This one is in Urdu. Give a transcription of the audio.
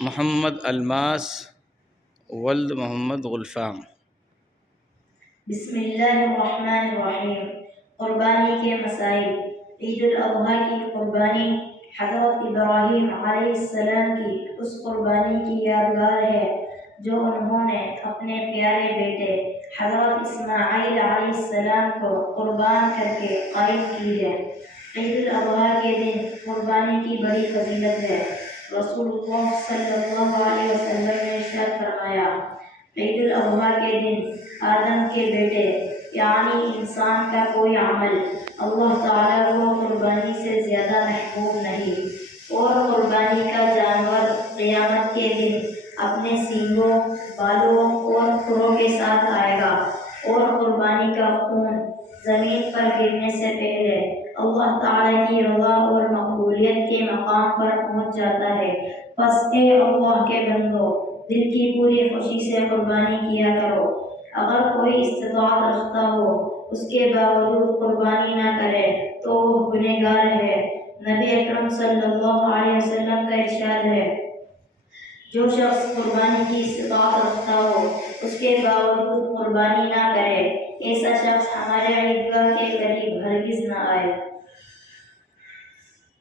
محمد الماس ولد محمد غلفام۔ بسم اللہ الرحمن الرحیم۔ قربانی کے مسائل۔ عید الاضحیٰ کی قربانی حضرت ابراہیم علیہ السلام کی اس قربانی کی یادگار ہے جو انہوں نے اپنے پیارے بیٹے حضرت اسماعیل علیہ السلام کو قربان کر کے قائم کی ہے۔ عید الاضحیٰ کے دن قربانی کی بڑی فضیلت ہے۔ رسول اللہ صلی اللہ علیہ وسلم نے ارشاد فرمایا، عید الاضحیٰ کے دن آدم کے بیٹے یعنی انسان کا کوئی عمل اللہ تعالیٰ کو قربانی سے زیادہ محبوب نہیں، اور قربانی کا جانور قیامت کے دن اپنے سینگوں، بالوں اور کھروں کے ساتھ آئے گا، اور قربانی کا خون زمین پر گرنے سے پہلے اللہ تعالیٰ کی رضا اور مقبولیت کے مقام پر پہنچ جاتا ہے۔ پس اے اللہ کے بندو، دل کی پوری خوشی سے قربانی کیا کرو۔ اگر کوئی استطاعت رکھتا ہو اس کے باوجود قربانی نہ کرے تو وہ گنہگار ہے۔ نبی اکرم صلی اللہ علیہ وسلم کا ارشاد ہے، جو شخص قربانی کی استطاعت رکھتا ہو اس کے باوجود قربانی نہ کرے، ایسا شخص ہمارے عیدگاہ کے قریب ہرگز نہ آئے۔